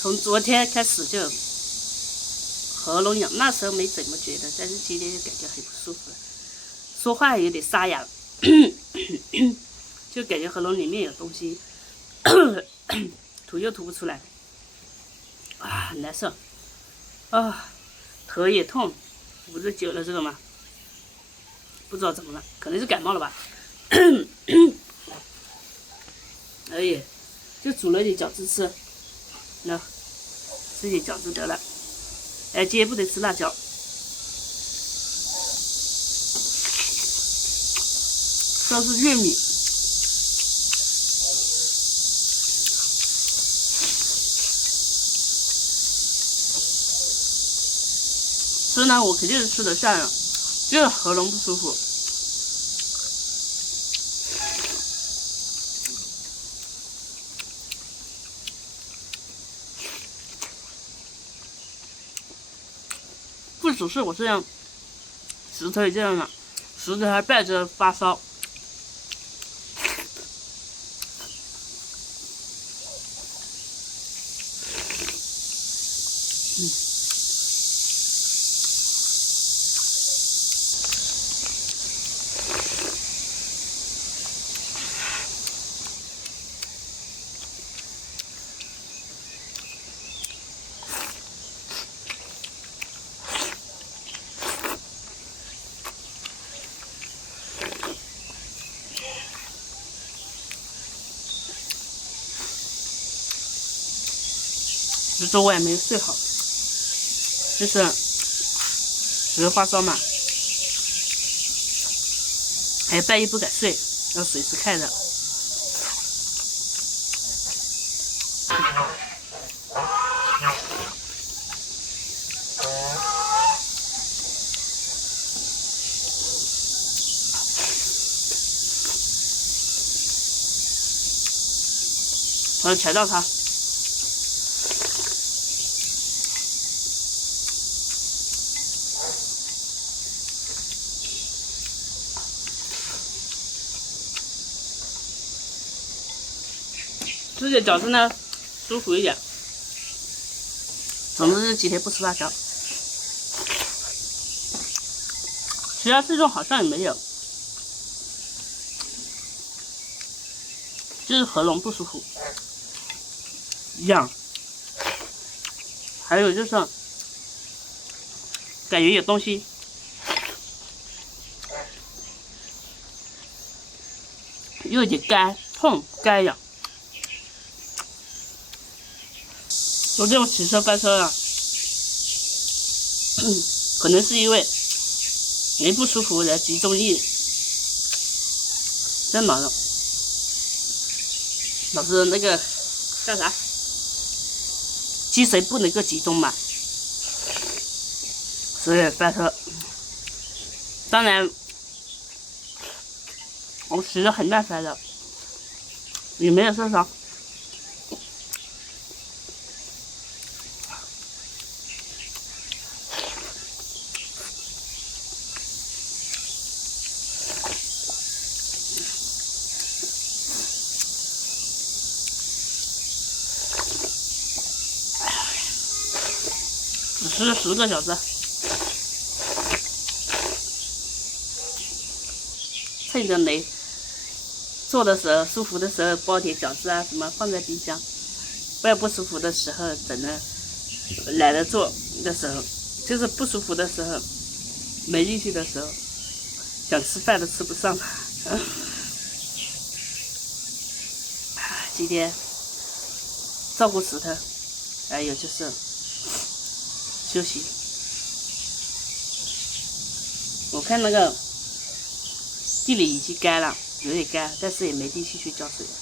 从昨天开始就喉咙痒，那时候没怎么觉得，但是今天就感觉很不舒服了，说话有点沙哑了，就感觉喉咙里面有东西，吐又吐不出来，啊，很难受，啊，头也痛，捂着久了这个嘛，不知道怎么了，可能是感冒了吧。而已，就煮了点饺子吃，那吃点饺子得了。哎，今天不能吃辣椒。这是玉米，吃呢我肯定是吃得下的，就是喉咙不舒服。不只是我这样，石头也这样了，石头还带着发烧。这周我也没睡好，就是发烧嘛，还半夜不敢睡，要随时开着。我要调到它。吃点饺子呢，舒服一点。总之这几天不吃辣椒，其他症状好像也没有，就是喉咙不舒服，痒，还有就是感觉有东西，又有点干痛干痒。昨天我骑车翻车了，可能是因为人不舒服来集中力，真忙了，老是那个叫啥，精神不能够集中嘛，所以翻车。当然，我骑得很耐烦的，也没有受伤。只吃10个饺子，趁着没做的时候舒服的时候包点饺子啊什么放在冰箱，不然不舒服的时候等着懒得做的时候，就是不舒服的时候没力气的时候，想吃饭都吃不上了。今天照顾石头，还有就是休息。我看那个地里已经干了，有点干，但是也没力气去浇水了。